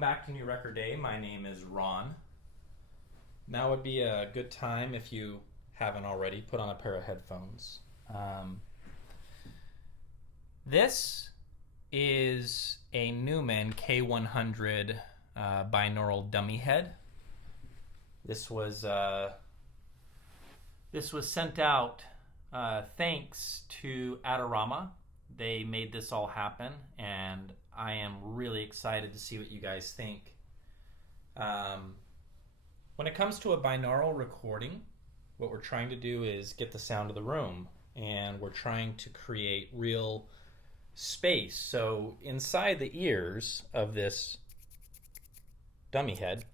welcome back to New Record Day. My name is Ron. Now would be a good time, if you haven't already, put on a pair of headphones. This is a Neumann K100 binaural dummy head. This was sent out thanks to Adorama. They made this all happen, and I am really excited to see what you guys think. When it comes to a binaural recording, what we're trying to do is get the sound of the room, and we're trying to create real space. So inside the ears of this dummy head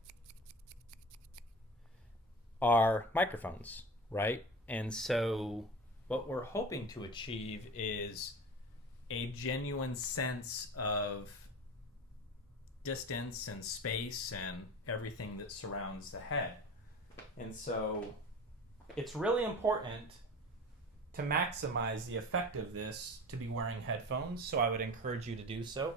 are microphones, right? And so what we're hoping to achieve is a genuine sense of distance and space and everything that surrounds the head. And so it's really important to maximize the effect of this to be wearing headphones, so I would encourage you to do so.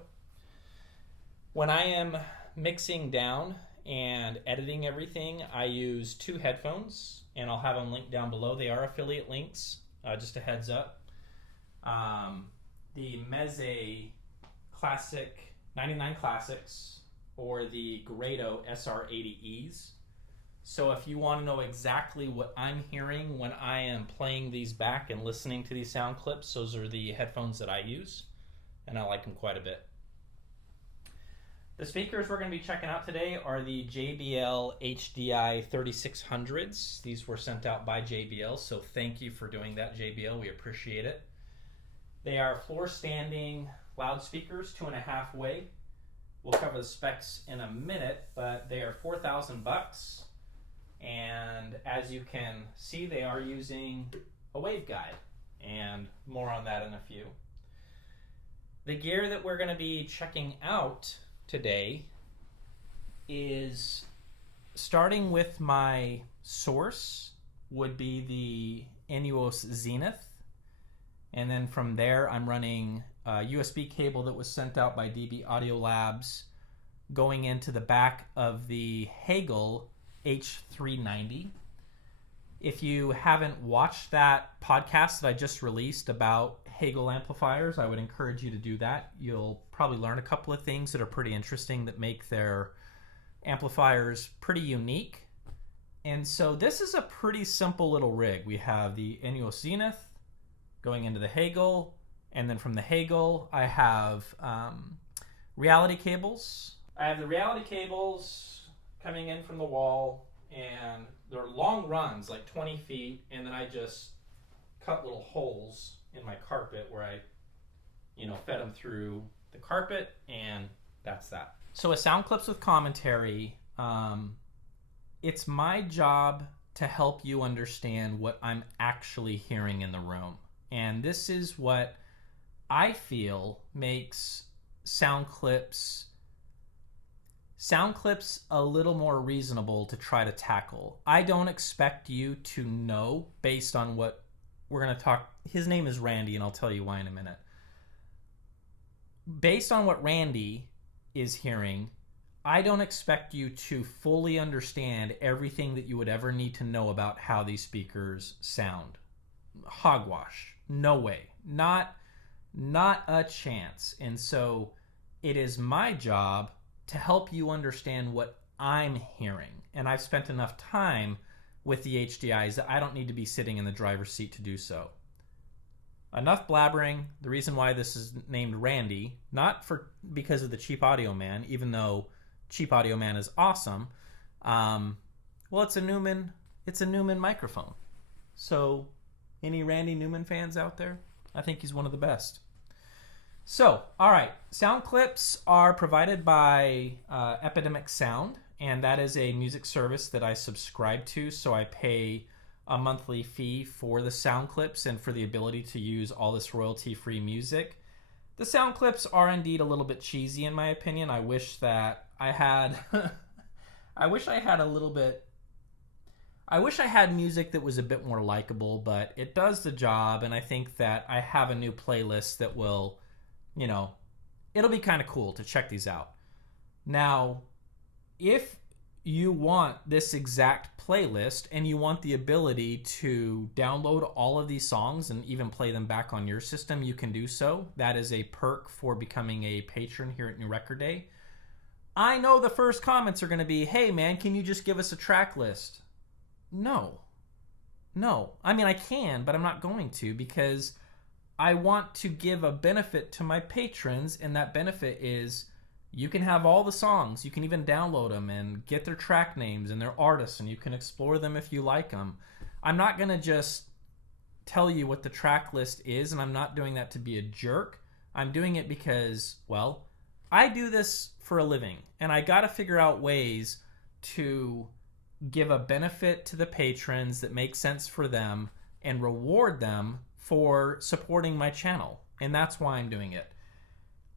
When I am mixing down and editing everything, I use two headphones, and I'll have them linked down below. They are affiliate links, just a heads up. The Meze Classic 99 Classics or the Grado SR80Es. So if you want to know exactly what I'm hearing when I am playing these back and listening to these sound clips, those are the headphones that I use, and I like them quite a bit. The speakers we're going to be checking out today are the JBL HDI-3600s. These were sent out by JBL, so thank you for doing that, JBL. We appreciate it. They are floor standing loudspeakers, 2.5 way. We'll cover the specs in a minute, but they are $4,000. And as you can see, they are using a waveguide, and more on that in a few. The gear that we're going to be checking out today is, starting with my source, would be the Inuos Zenith. And then from there, I'm running a USB cable that was sent out by DB Audio Labs going into the back of the Hagel H390. If you haven't watched that podcast that I just released about Hagel amplifiers, I would encourage you to do that. You'll probably learn a couple of things that are pretty interesting that make their amplifiers pretty unique. And so this is a pretty simple little rig. We have the Inuos Zenith going into the Hagel, and then from the Hagel I have reality cables. I have the reality cables coming in from the wall, and they're long runs, like 20 feet, and then I just cut little holes in my carpet where I, fed them through the carpet, and that's that. So with Sound Clips with Commentary, it's my job to help you understand what I'm actually hearing in the room. And this is what I feel makes sound clips a little more reasonable to try to tackle. I don't expect you to know based on what we're going to talk. His name is Randy, and I'll tell you why in a minute. Based on what Randy is hearing, I don't expect you to fully understand everything that you would ever need to know about how these speakers sound. Hogwash. No way. Not a chance. And so it is my job to help you understand what I'm hearing. And I've spent enough time with the HDIs that I don't need to be sitting in the driver's seat to do so. Enough blabbering. The reason why this is named Randy, not because of the Cheap Audio Man, even though Cheap Audio Man is awesome. Well, it's a Neumann microphone. So any Randy Newman fans out there? I think he's one of the best. So, all right, sound clips are provided by Epidemic Sound, and that is a music service that I subscribe to, so I pay a monthly fee for the sound clips and for the ability to use all this royalty-free music. The sound clips are indeed a little bit cheesy in my opinion. I wish that I had I wish I had music that was a bit more likable, but it does the job, and I think that I have a new playlist that will, it'll be kind of cool to check these out. Now, if you want this exact playlist and you want the ability to download all of these songs and even play them back on your system, you can do so. That is a perk for becoming a patron here at New Record Day. I know the first comments are going to be, hey man, can you just give us a track list? No. I mean, I can, but I'm not going to, because I want to give a benefit to my patrons, and that benefit is you can have all the songs. You can even download them and get their track names and their artists, and you can explore them if you like them. I'm not going to just tell you what the track list is, and I'm not doing that to be a jerk. I'm doing it because, well, I do this for a living, and I got to figure out ways to give a benefit to the patrons that make sense for them and reward them for supporting my channel. And that's why I'm doing it.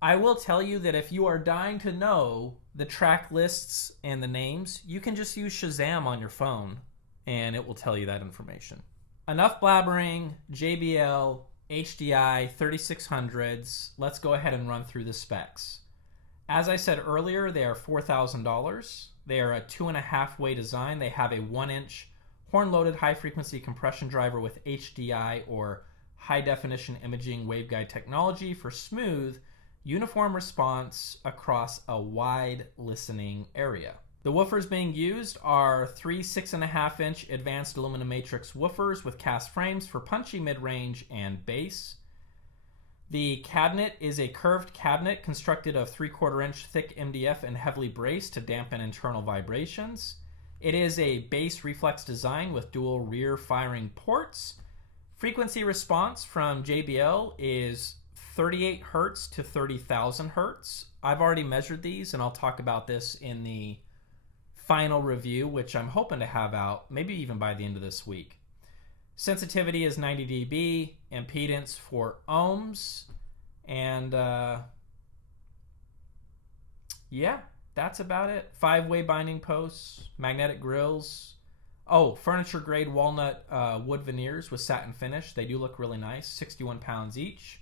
I will tell you that if you are dying to know the track lists and the names, you can just use Shazam on your phone and it will tell you that information. Enough blabbering. JBL, HDI, 3600s. Let's go ahead and run through the specs. As I said earlier, they are $4,000. They are a 2.5-way design. They have a 1-inch horn-loaded high-frequency compression driver with HDI or high-definition imaging waveguide technology for smooth, uniform response across a wide listening area. The woofers being used are 3 6.5-inch advanced aluminum matrix woofers with cast frames for punchy mid-range and bass. The cabinet is a curved cabinet constructed of 3/4-inch thick MDF and heavily braced to dampen internal vibrations. It is a bass reflex design with dual rear firing ports. Frequency response from JBL is 38 hertz to 30,000 hertz. I've already measured these, and I'll talk about this in the final review, which I'm hoping to have out maybe even by the end of this week. Sensitivity is 90 dB, impedance 4 ohms, and yeah, that's about it. 5-way binding posts, magnetic grills. Oh, furniture grade walnut wood veneers with satin finish. They do look really nice, 61 pounds each.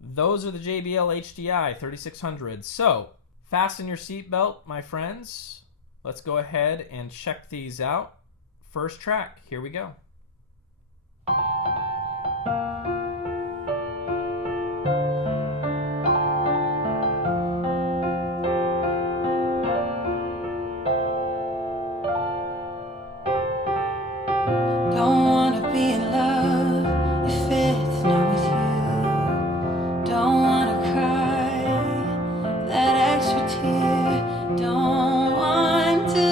Those are the JBL HDI 3600. So, fasten your seatbelt, my friends. Let's go ahead and check these out. First track, here we go. Don't wanna be in love if it's not with you. Don't wanna cry that extra tear. Don't want to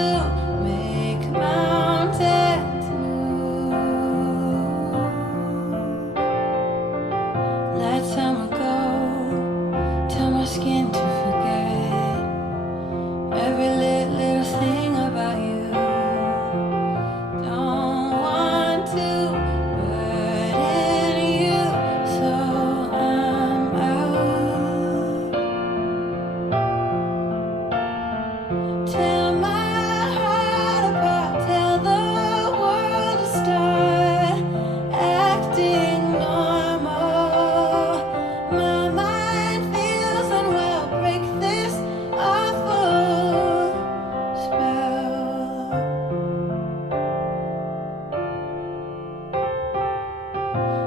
make mountains move. Let summer go, tell my skin to forget every little thing about you.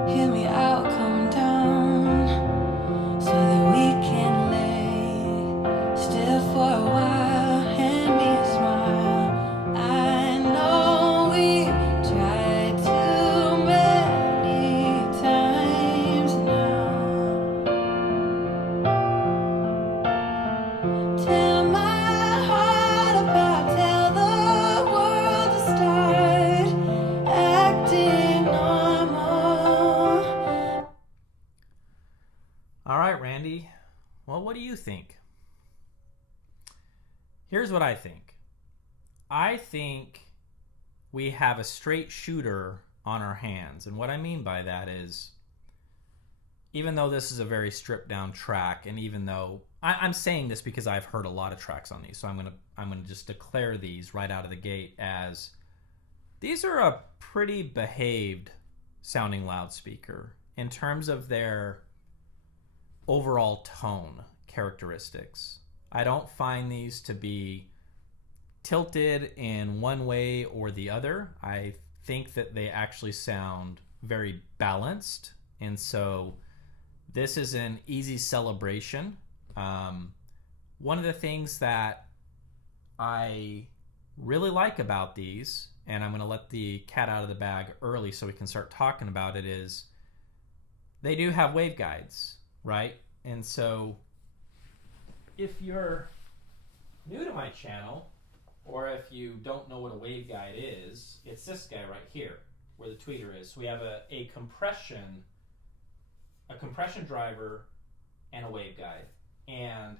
Hear me out, come down, so that we can lay still for a while. Hand me a smile. I know we tried too many times now. Tear my heart apart, tell the world to start acting normal. All right, Randy. Well, what do you think? Here's what I think. I think we have a straight shooter on our hands. And what I mean by that is, even though this is a very stripped down track, and even though I'm saying this because I've heard a lot of tracks on these, so I'm gonna just declare these right out of the gate as these are a pretty behaved sounding loudspeaker in terms of their overall tone characteristics. I don't find these to be tilted in one way or the other. I think that they actually sound very balanced, and so this is an easy celebration. One of the things that I really like about these, and I'm going to let the cat out of the bag early so we can start talking about it, is they do have waveguides, right? And so if you're new to my channel, or if you don't know what a waveguide is, it's this guy right here where the tweeter is. So we have a compression driver and a waveguide. And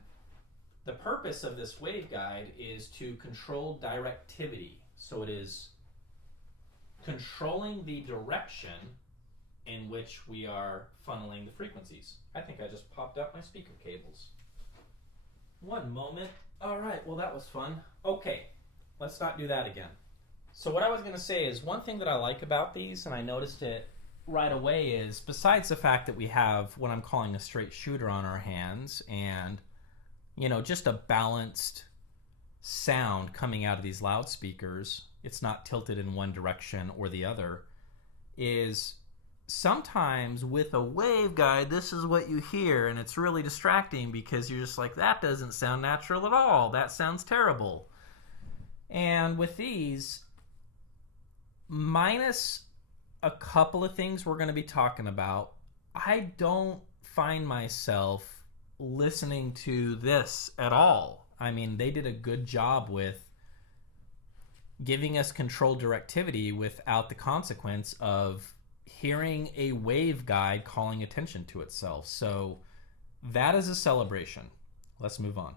the purpose of this waveguide is to control directivity. So it is controlling the direction in which we are funneling the frequencies. I think I just popped up my speaker cables. One moment. All right, well that was fun. Okay, let's not do that again. So what I was gonna say is, one thing that I like about these, and I noticed it right away, is besides the fact that we have what I'm calling a straight shooter on our hands, and just a balanced sound coming out of these loudspeakers, it's not tilted in one direction or the other, is sometimes with a waveguide, this is what you hear, and it's really distracting because you're just like, that doesn't sound natural at all. That sounds terrible. And with these, minus a couple of things we're going to be talking about, I don't find myself listening to this at all. I mean, they did a good job with giving us controlled directivity without the consequence of hearing a waveguide calling attention to itself. So that is a celebration. Let's move on.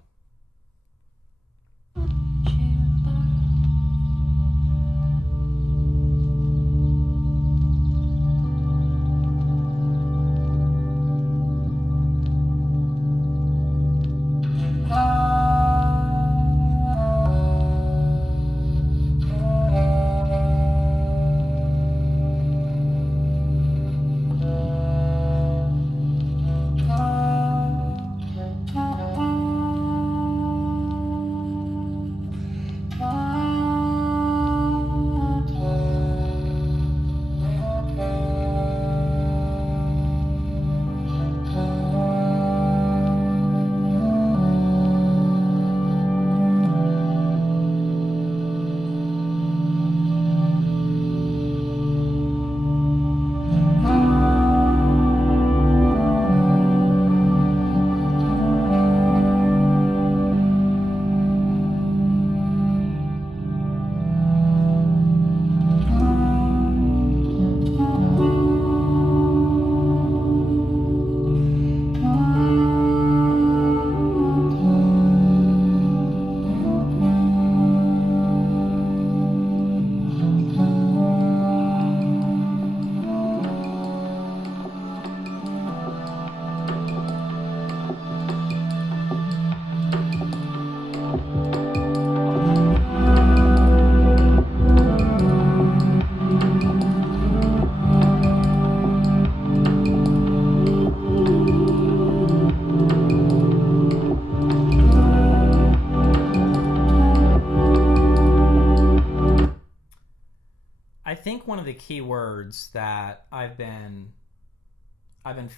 I think one of the key words that I've been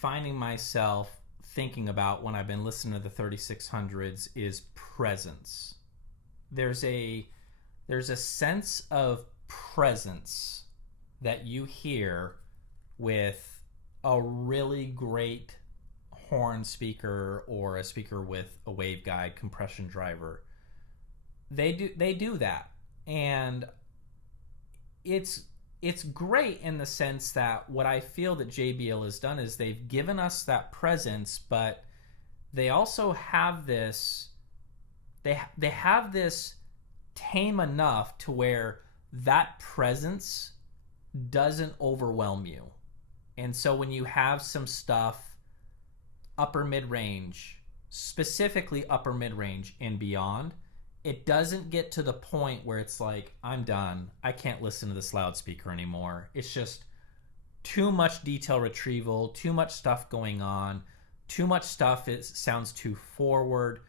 finding myself thinking about when I've been listening to the 3600s is presence. There's a sense of presence that you hear with a really great horn speaker or a speaker with a waveguide compression driver. They do that, and it's great in the sense that what I feel that JBL has done is they've given us that presence, but they also have this, they have this tame enough to where that presence doesn't overwhelm you. And so when you have some stuff upper mid-range, specifically upper mid-range and beyond, it doesn't get to the point where it's like, I'm done, I can't listen to this loudspeaker anymore. It's just too much detail retrieval, too much stuff going on, too much stuff, it sounds too forward.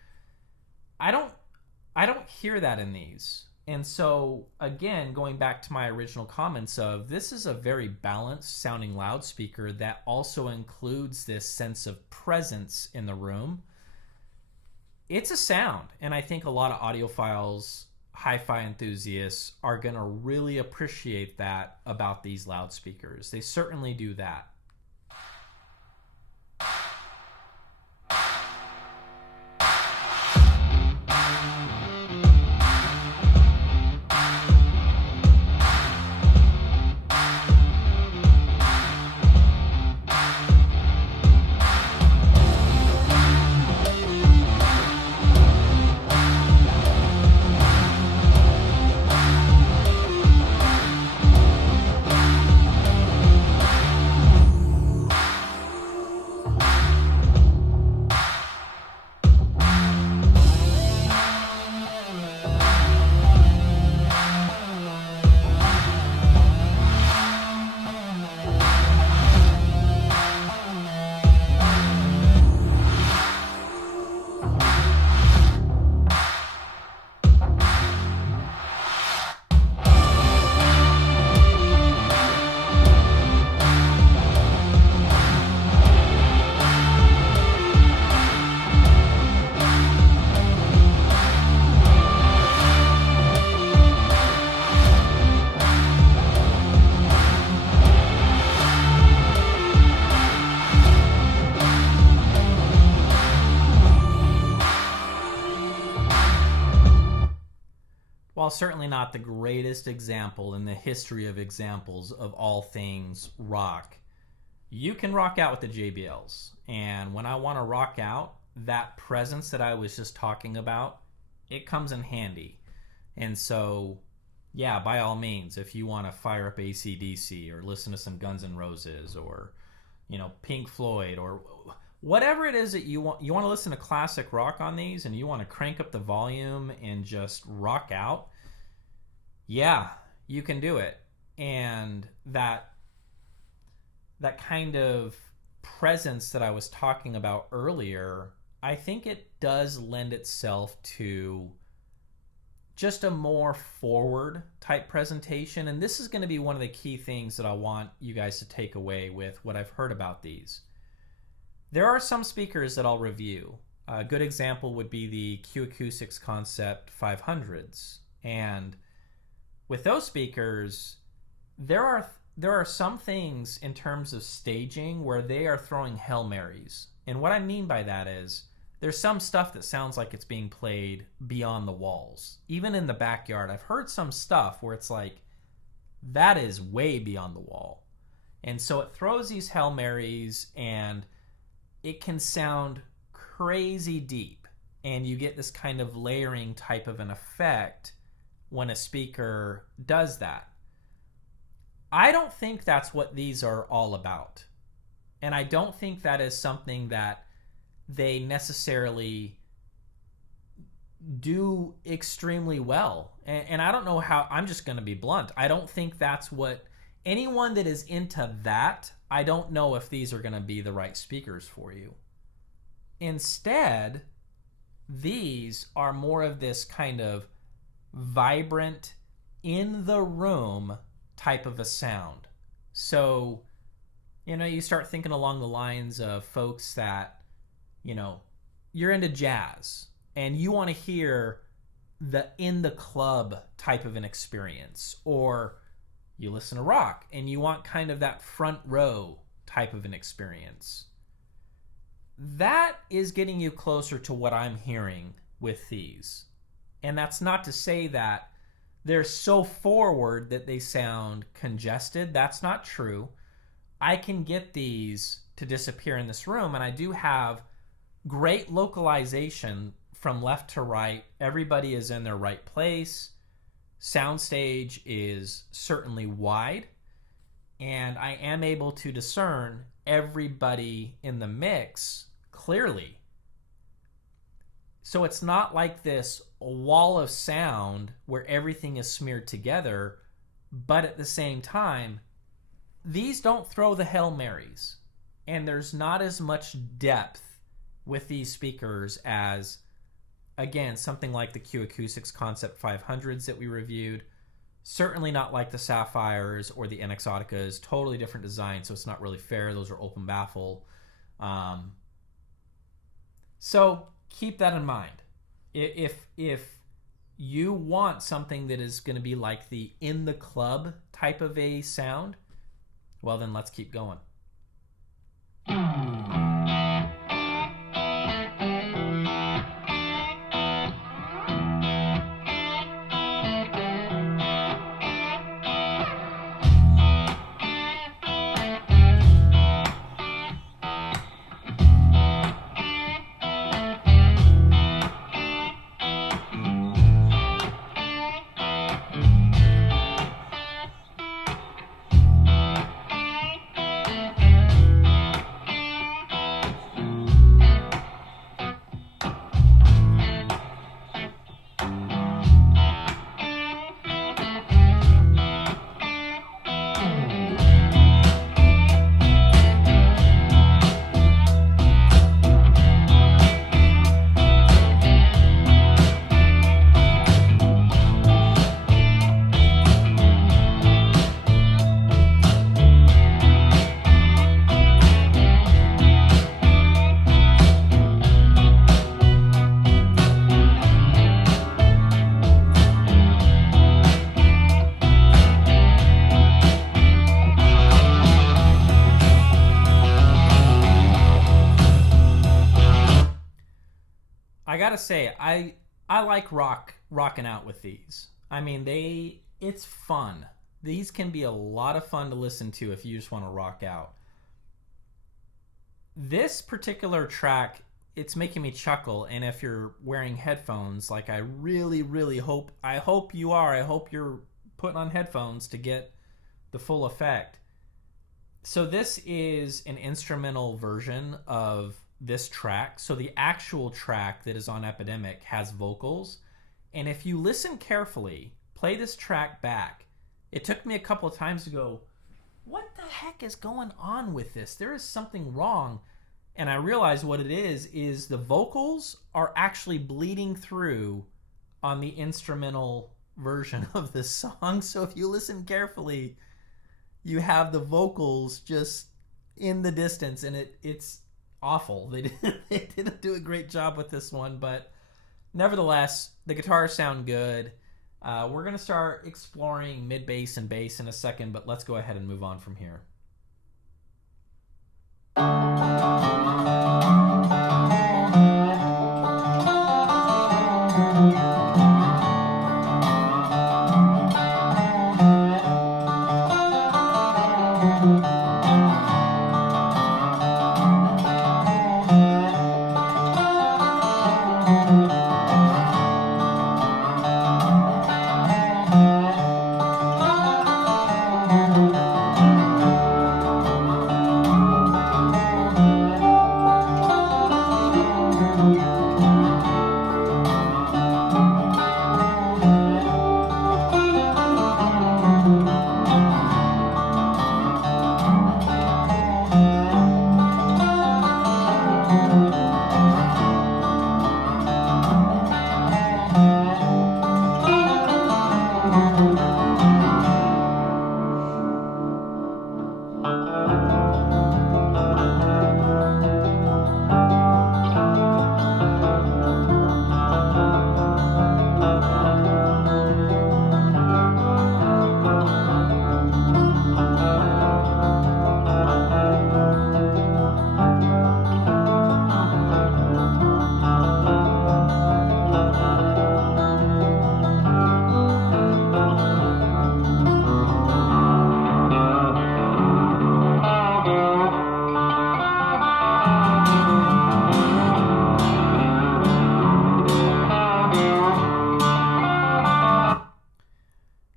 I don't hear that in these. And so again, going back to my original comments of this is a very balanced sounding loudspeaker that also includes this sense of presence in the room. It's a sound, and I think a lot of audiophiles, hi-fi enthusiasts are going to really appreciate that about these loudspeakers. They certainly do that. While certainly not the greatest example in the history of examples of all things rock, you can rock out with the JBLs. And when I want to rock out, that presence that I was just talking about, it comes in handy. And so, yeah, by all means, if you want to fire up AC/DC or listen to some Guns N' Roses or, Pink Floyd or whatever it is that you want to listen to classic rock on these and you want to crank up the volume and just rock out, yeah, you can do it. And that kind of presence that I was talking about earlier, I think it does lend itself to just a more forward type presentation. And this is going to be one of the key things that I want you guys to take away with what I've heard about these. There are some speakers that I'll review. A good example would be the Q Acoustics Concept 500s. And with those speakers, there are some things in terms of staging where they are throwing Hail Marys. And what I mean by that is there's some stuff that sounds like it's being played beyond the walls. Even in the backyard, I've heard some stuff where it's like, that is way beyond the wall. And so it throws these Hail Marys and it can sound crazy deep. And you get this kind of layering type of an effect when a speaker does that. I don't think that's what these are all about. And I don't think that is something that they necessarily do extremely well. And I don't know how, I'm just going to be blunt. I don't think that's what anyone that is into that, I don't know if these are going to be the right speakers for you. Instead, these are more of this kind of vibrant, in the room type of a sound. So, you start thinking along the lines of folks that, you're into jazz and you want to hear the in the club type of an experience, or you listen to rock and you want kind of that front row type of an experience. That is getting you closer to what I'm hearing with these. And that's not to say that they're so forward that they sound congested. That's not true. I can get these to disappear in this room, and I do have great localization from left to right. Everybody is in their right place. Soundstage is certainly wide, and I am able to discern everybody in the mix clearly. So it's not like this wall of sound where everything is smeared together, but at the same time, these don't throw the Hail Marys, and there's not as much depth with these speakers as again, something like the Q Acoustics Concept 500s that we reviewed. Certainly not like the Sapphires or the NX Auticas. Totally different design, so it's not really fair. Those are open baffle. So keep that in mind. If you want something that is going to be like the in the club type of a sound, well then let's keep going. I gotta say, I like rocking out with these. I mean, it's fun. These can be a lot of fun to listen to if you just want to rock out. This particular track, it's making me chuckle, and if you're wearing headphones, like I really hope you are. I hope you're putting on headphones to get the full effect. So this is an instrumental version of this track. So the actual track that is on Epidemic has vocals, and if you listen carefully, play this track back. It took me a couple of times to go, what the heck is going on with this? There is something wrong. And I realized what it is the vocals are actually bleeding through on the instrumental version of this song. So if you listen carefully, you have the vocals just in the distance, and it's awful. They didn't do a great job with this one, but nevertheless, the guitars sound good. We're going to start exploring mid bass and bass in a second, but let's go ahead and move on from here.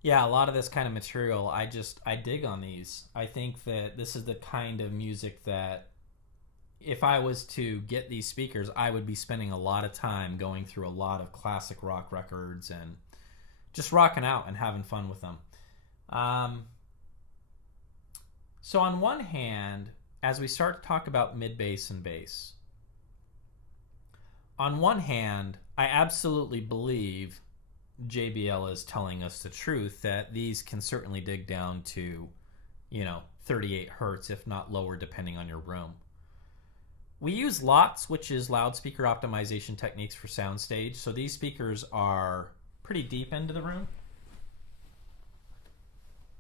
Yeah, a lot of this kind of material, I dig on these. I think that this is the kind of music that if I was to get these speakers, I would be spending a lot of time going through a lot of classic rock records and just rocking out and having fun with them. So on one hand, as we start to talk about mid bass and bass, on one hand, I absolutely believe JBL is telling us the truth that these can certainly dig down to, 38 hertz, if not lower, depending on your room. We use LOTS, which is loudspeaker optimization techniques for Soundstage. So these speakers are pretty deep into the room.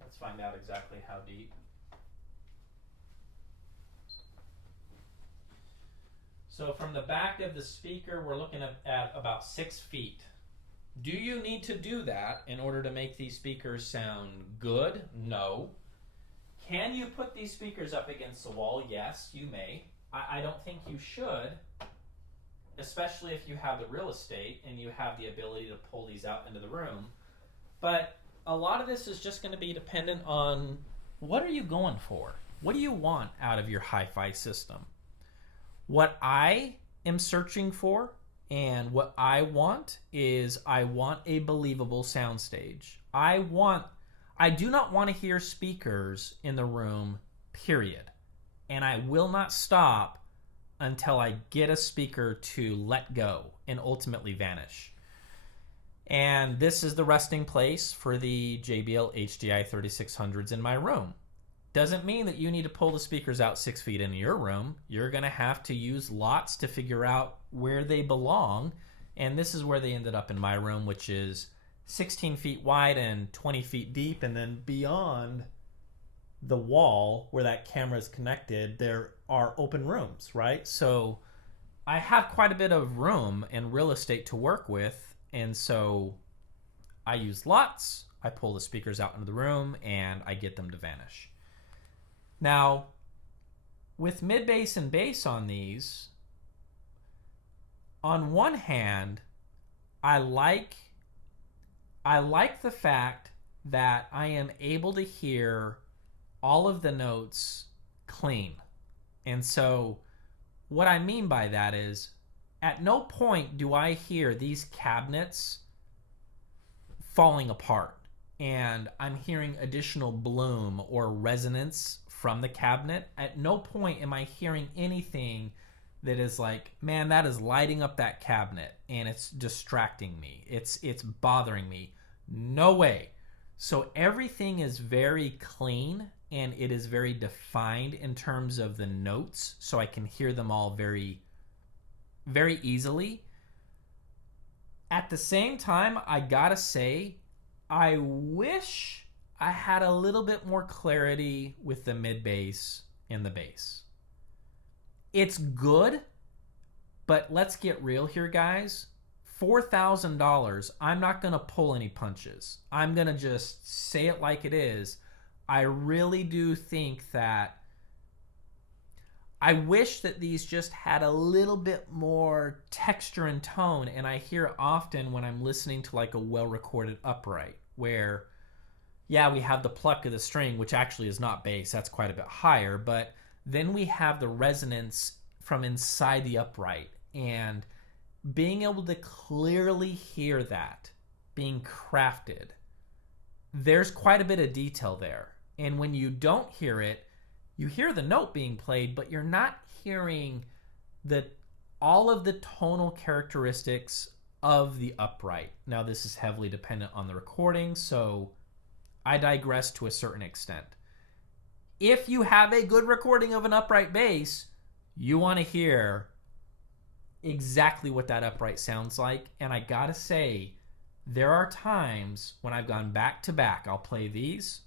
Let's find out exactly how deep. So from the back of the speaker, we're looking at about 6 feet. Do you need to do that in order to make these speakers sound good? No. Can you put these speakers up against the wall? Yes, you may. I don't think you should, especially if you have the real estate and you have the ability to pull these out into the room. But a lot of this is just going to be dependent on what are you going for? What do you want out of your hi-fi system? What I am searching for and what I want is I want a believable soundstage. I do not want to hear speakers in the room, period. And I will not stop until I get a speaker to let go and ultimately vanish. And this is the resting place for the JBL HDI-3600s in my room. Doesn't mean that you need to pull the speakers out 6 feet into your room. You're going to have to use LOTS to figure out where they belong. And this is where they ended up in my room, which is 16 feet wide and 20 feet deep. And then beyond the wall where that camera is connected, there are open rooms, right? So I have quite a bit of room and real estate to work with. And so I use LOTS. I pull the speakers out into the room and I get them to vanish. Now, with mid-bass and bass on these, on one hand, I like the fact that I am able to hear all of the notes clean. And so what I mean by that is at no point do I hear these cabinets falling apart and I'm hearing additional bloom or resonance from the cabinet. At no point am I hearing anything that is like, man, that is lighting up that cabinet and it's distracting me. It's bothering me. No way. So everything is very clean and it is very defined in terms of the notes, so I can hear them all very, very easily. At the same time, I gotta say, I wish I had a little bit more clarity with the mid-bass and the bass. It's good, but let's get real here, guys. $4,000, I'm not gonna pull any punches. I'm gonna just say it like it is. I really do think that I wish that these just had a little bit more texture and tone, and I hear often when I'm listening to like a well-recorded upright where, yeah, we have the pluck of the string, which actually is not bass, that's quite a bit higher, but then we have the resonance from inside the upright, and being able to clearly hear that being crafted, there's quite a bit of detail there. And when you don't hear it, you hear the note being played, but you're not hearing all of the tonal characteristics of the upright. Now, this is heavily dependent on the recording, so I digress to a certain extent. If you have a good recording of an upright bass, you want to hear exactly what that upright sounds like. And I gotta say, there are times when I've gone back to back. I'll play these,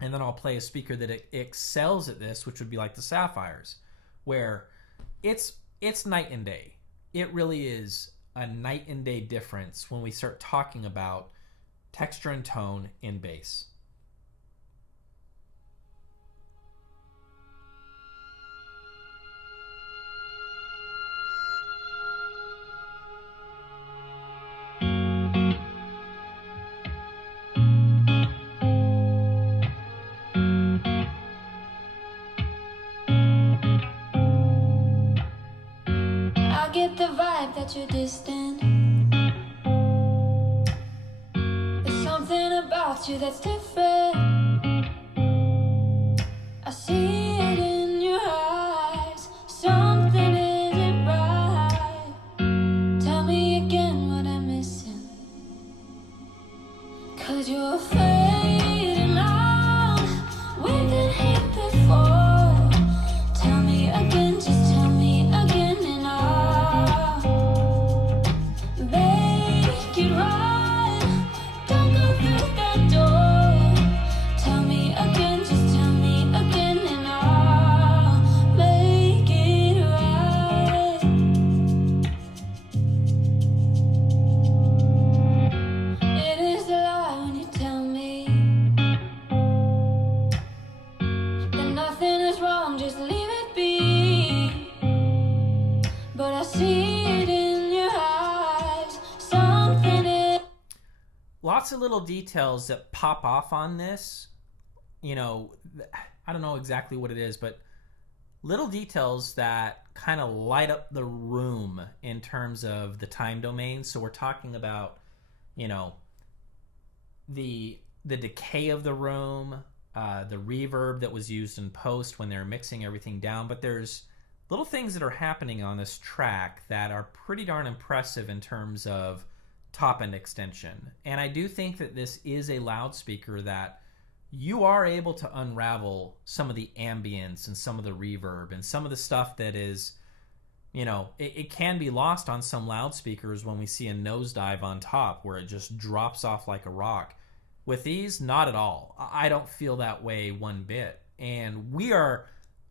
and then I'll play a speaker that excels at this, which would be like the Sapphires, where it's night and day. It really is a night and day difference when we start talking about texture and tone in bass. I get the vibe that you're distant. There's something about you that's different. I see it in your eyes. Something isn't right. Tell me again. just leave it be. But I see it in your eyes. Something is. Lots of little details that pop off on this. You know, I don't know exactly what it is, but little details that kind of light up the room in terms of the time domain. So we're talking about, you know, the decay of the room, the reverb that was used in post when they're mixing everything down. But there's little things that are happening on this track that are pretty darn impressive in terms of top end extension. And I do think that this is a loudspeaker that you are able to unravel some of the ambience and some of the reverb and some of the stuff that is, you know, it can be lost on some loudspeakers when we see a nosedive on top where it just drops off like a rock. With these, not at all. I don't feel that way one bit. And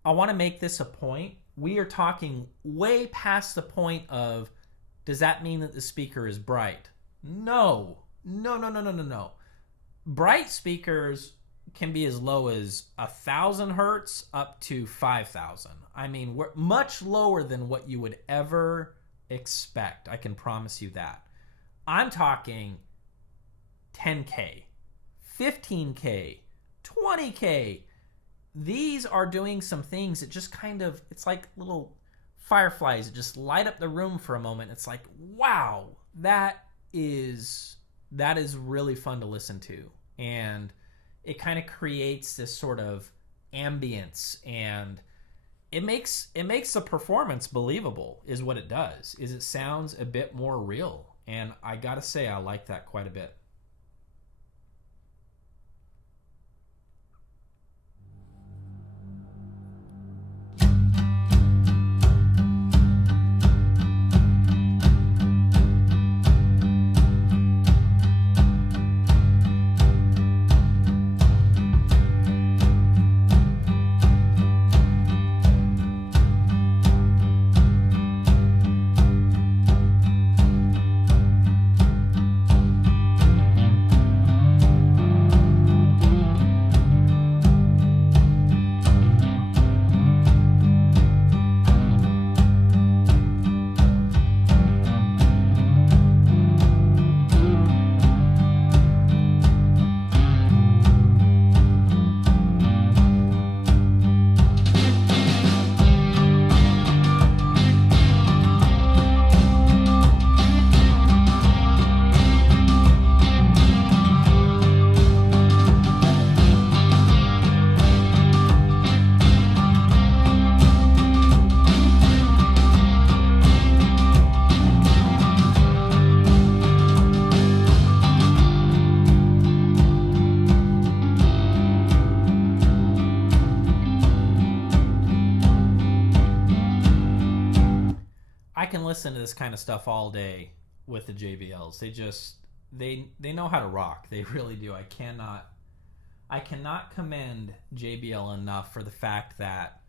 I want to make this a point. We are talking way past the point of, does that mean that the speaker is bright? No. Bright speakers can be as low as 1,000 hertz up to 5,000. I mean, we're much lower than what you would ever expect. I can promise you that. I'm talking 10K, 15K, 20K. These are doing some things that just kind of, it's like little fireflies that just light up the room for a moment. It's like, wow, that is really fun to listen to. And it kind of creates this sort of ambience, and it makes the performance believable is what it does. Is it sounds a bit more real. And I gotta say, I like that quite a bit. I can listen to this kind of stuff all day with the JBLs. They know how to rock. They really do. I cannot commend JBL enough for the fact that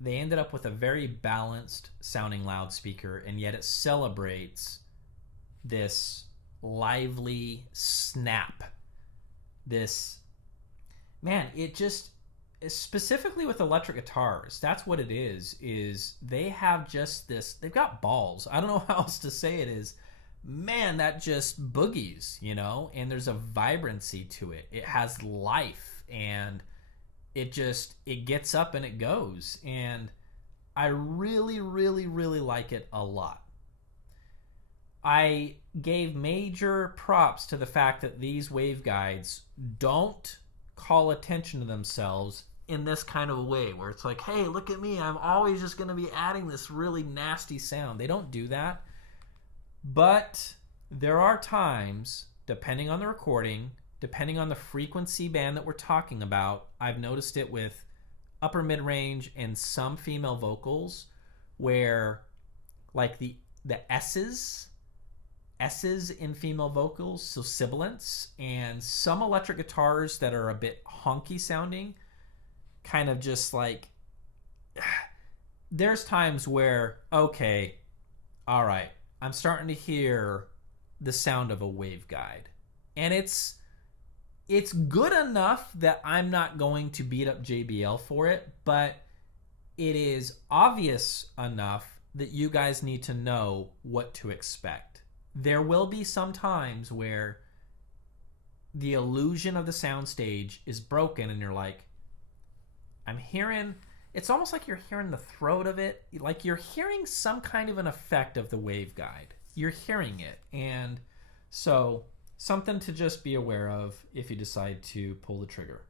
they ended up with a very balanced sounding loudspeaker, and yet it celebrates this lively snap. It just, specifically with electric guitars, that's what it is they have just this, they've got balls. I don't know how else to say it. Is, man, that just boogies, you know, and there's a vibrancy to it. It has life, and it gets up and it goes. And I really, really, really like it a lot. I gave major props to the fact that these waveguides don't call attention to themselves in this kind of a way where it's like, hey, look at me, I'm always just going to be adding this really nasty sound. They don't do that. But there are times, depending on the recording, depending on the frequency band that we're talking about, I've noticed it with upper mid-range and some female vocals, where like the S's in female vocals, so sibilants, and some electric guitars that are a bit honky sounding, kind of just like, there's times where, okay, all right, I'm starting to hear the sound of a waveguide, and it's good enough that I'm not going to beat up JBL for it, but it is obvious enough that you guys need to know what to expect. There will be some times where the illusion of the soundstage is broken and you're like, I'm hearing, it's almost like you're hearing the throat of it, like you're hearing some kind of an effect of the waveguide. You're hearing it. And so something to just be aware of if you decide to pull the trigger.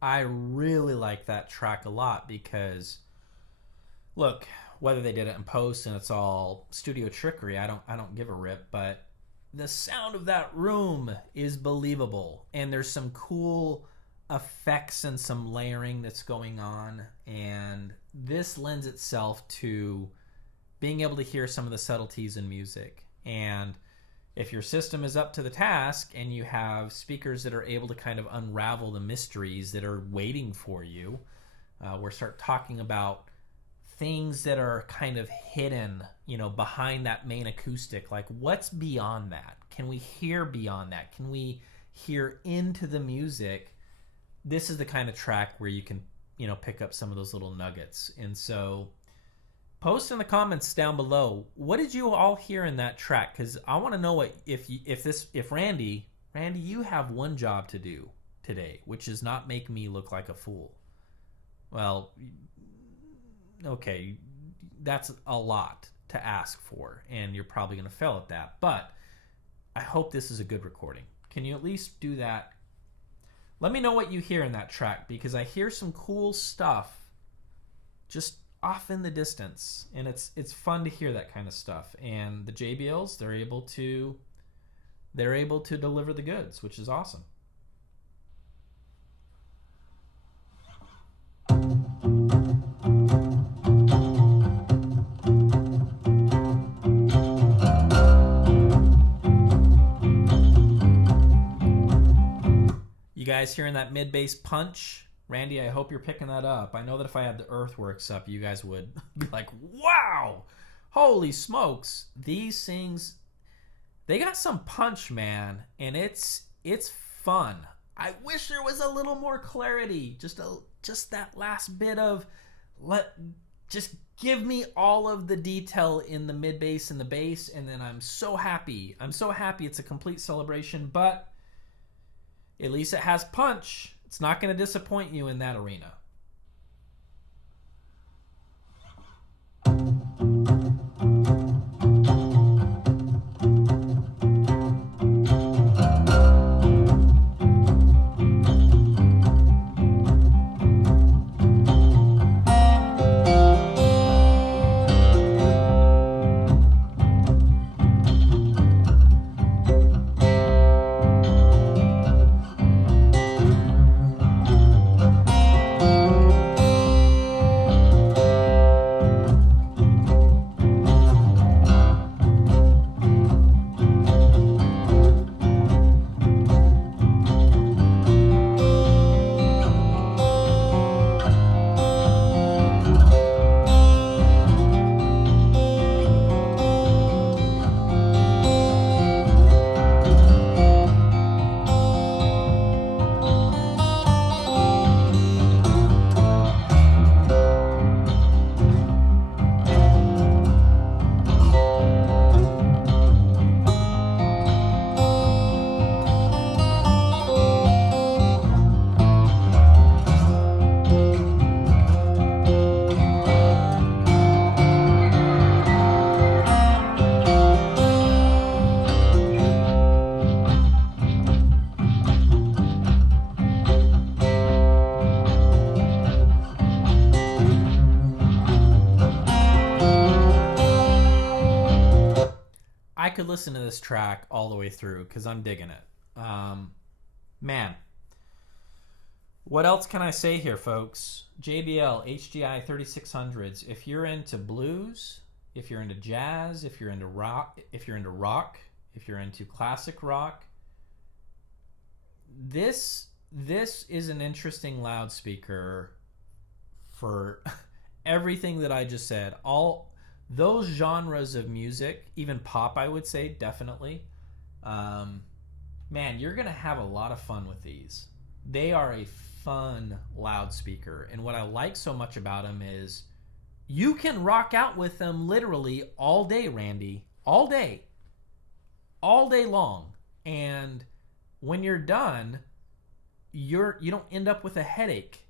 I really like that track a lot because, look, whether they did it in post and it's all studio trickery, I don't give a rip, but the sound of that room is believable, and there's some cool effects and some layering that's going on, and this lends itself to being able to hear some of the subtleties in music. And if your system is up to the task and you have speakers that are able to kind of unravel the mysteries that are waiting for you, we'll start talking about things that are kind of hidden, behind that main acoustic. Like, what's beyond that? Can we hear beyond that? Can we hear into the music? This is the kind of track where you can, pick up some of those little nuggets. And so post in the comments down below, what did you all hear in that track? Because I want to know what if Randy, you have one job to do today, which is not make me look like a fool. Well, okay, that's a lot to ask for, and you're probably going to fail at that. But I hope this is a good recording. Can you at least do that? Let me know what you hear in that track, because I hear some cool stuff just off in the distance, and it's fun to hear that kind of stuff. And the JBLs, they're able to deliver the goods, which is awesome. You guys hearing that mid bass punch? Randy, I hope you're picking that up. I know that if I had the Earthworks up, you guys would be like, wow, holy smokes. These things, they got some punch, man, and it's fun. I wish there was a little more clarity. Just that last bit of, just give me all of the detail in the mid bass and the bass, and then I'm so happy. It's a complete celebration, but at least it has punch. It's not going to disappoint you in that arena. could listen to this track all the way through because I'm digging it. Man, what else can I say here, folks? JBL HDI-3600s. If you're into blues, if you're into jazz, if you're into rock, if you're into classic rock, this is an interesting loudspeaker for everything that I just said. All those genres of music, even pop, I would say, definitely. Man, you're gonna have a lot of fun with these. They are a fun loudspeaker, and what I like so much about them is you can rock out with them literally all day, Randy. All day long. And when you're done, you don't end up with a headache,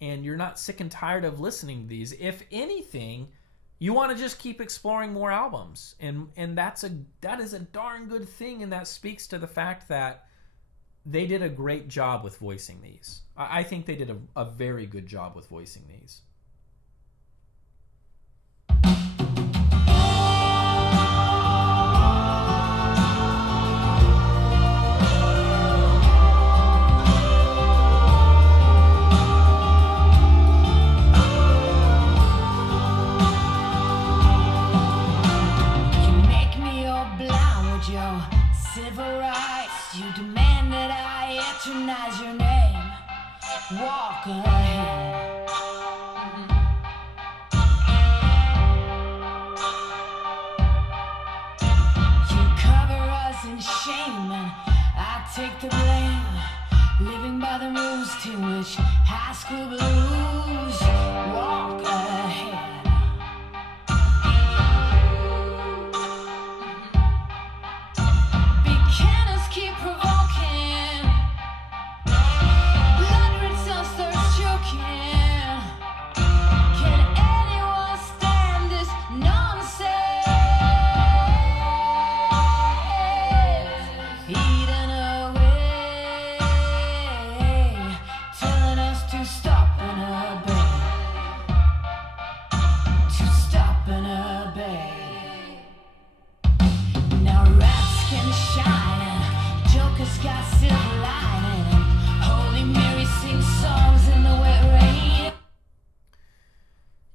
and you're not sick and tired of listening to these. If anything, you want to just keep exploring more albums, and that is a darn good thing, and that speaks to the fact that they did a great job with voicing these. I think they did a very good job with voicing these. Civil rights, you demand that I eternize your name. Walk ahead. You cover us in shame, and I take the blame. Living by the rules to which high school blues. Walk ahead.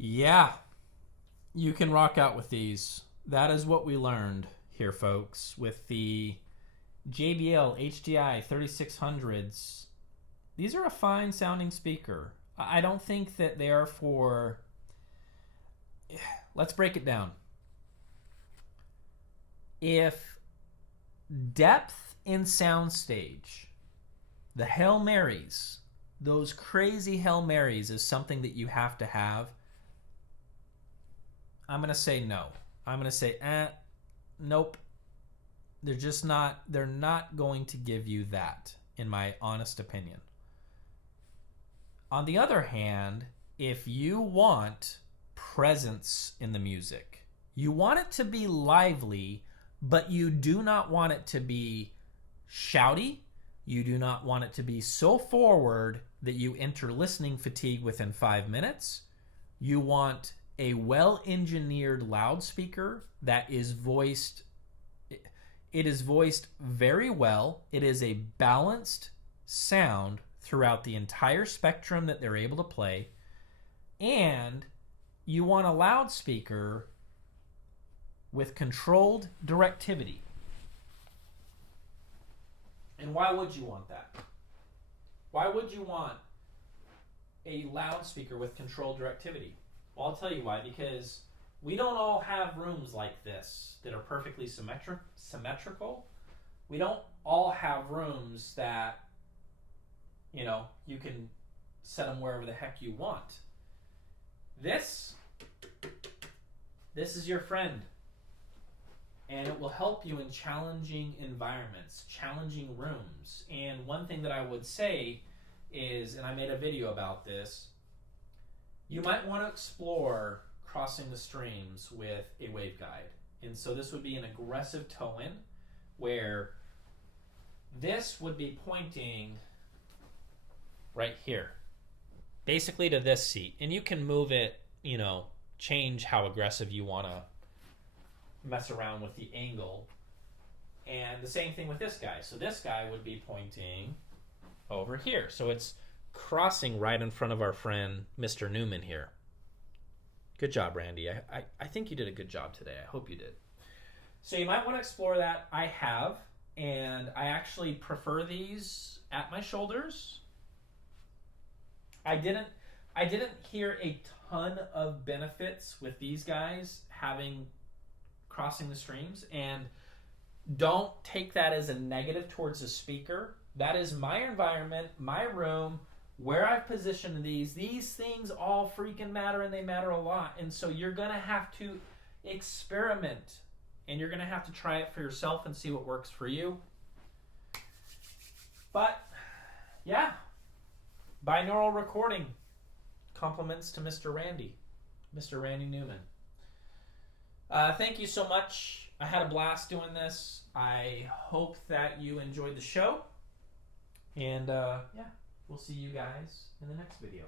Yeah, you can rock out with these. That is what we learned here, folks, with the JBL HDI 3600s. These are a fine sounding speaker. I don't think that they are for... Let's break it down. If depth in Soundstage, the Hail Marys, those crazy Hail Marys is something that you have to have, I'm going to say no. I'm going to say, nope. They're not going to give you that, in my honest opinion. On the other hand, if you want presence in the music, you want it to be lively, but you do not want it to be shouty. You do not want it to be so forward that you enter listening fatigue within 5 minutes. You want a well-engineered loudspeaker that is voiced. It is voiced very well. It is a balanced sound throughout the entire spectrum that they're able to play. And you want a loudspeaker with controlled directivity. And why would you want that? Why would you want a loudspeaker with controlled directivity? Well, I'll tell you why. Because we don't all have rooms like this that are perfectly symmetrical. We don't all have rooms that, you can set them wherever the heck you want. This is your friend. And it will help you in challenging environments, challenging rooms. And one thing that I would say is, and I made a video about this, you might want to explore crossing the streams with a waveguide. And so this would be an aggressive toe-in, where this would be pointing right here, basically to this seat. And you can move it, change how aggressive you want to mess around with the angle. And the same thing with this guy. So this guy would be pointing over here. So it's crossing right in front of our friend Mr. Newman here. Good job, Randy. I think you did a good job today. I hope you did. So you might want to explore that. I have, and I actually prefer these at my shoulders. I didn't hear a ton of benefits with these guys having crossing the streams, and don't take that as a negative towards the speaker. That is my environment, my room, where I've positioned these. These things all freaking matter, and they matter a lot. And so you're going to have to experiment, and you're going to have to try it for yourself and see what works for you. But, yeah, binaural recording. Compliments to Mr. Randy Newman. Thank you so much. I had a blast doing this. I hope that you enjoyed the show. And, yeah, we'll see you guys in the next video.